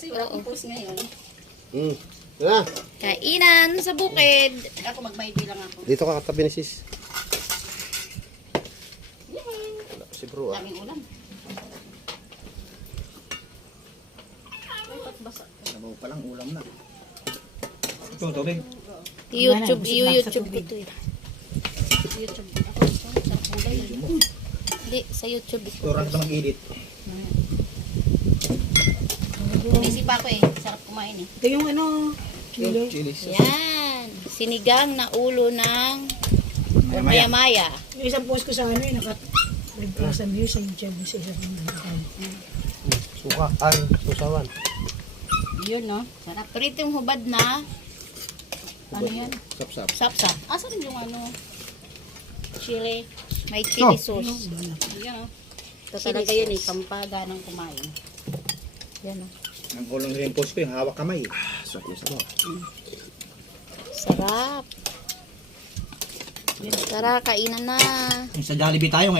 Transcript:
Kasi wala akong post ngayon. Na, Kainan sa bukid. Ako mag-baby lang ako. dito ka katabi ni sis. Wala si bro ah. Daming ulam. Ay, ba't basa? Sabaw pa lang, ulam na. Ito, tubig. YouTube ko to eh. YouTube. Ako ito. Sarap kulay. Hindi, sa YouTube ito. Turang ka mag-edit. Busy pa ako eh. Sarap kumain eh. Ito yung ano, chili. Chilis. Yan. Sinigang na ulo ng Maya-maya. maya-maya. Yung isang post ko sa ano eh, naka 5,000 views sa YouTube sa isang Suka, susawan. Yun no. Sarap. Prito yung hubad na Ano yan? Sap-sap. sapsap. Asan yung ano? Chili. May chili sauce. Yan oh. Ito Chili talaga yun eh. sauce. Pampaga ng kumain. Yan oh. Ang kulong rin post ko yung hawak kamay. Sarap na sarap. Sarap. Tara, kainan na. Yung sa Jollibee tayo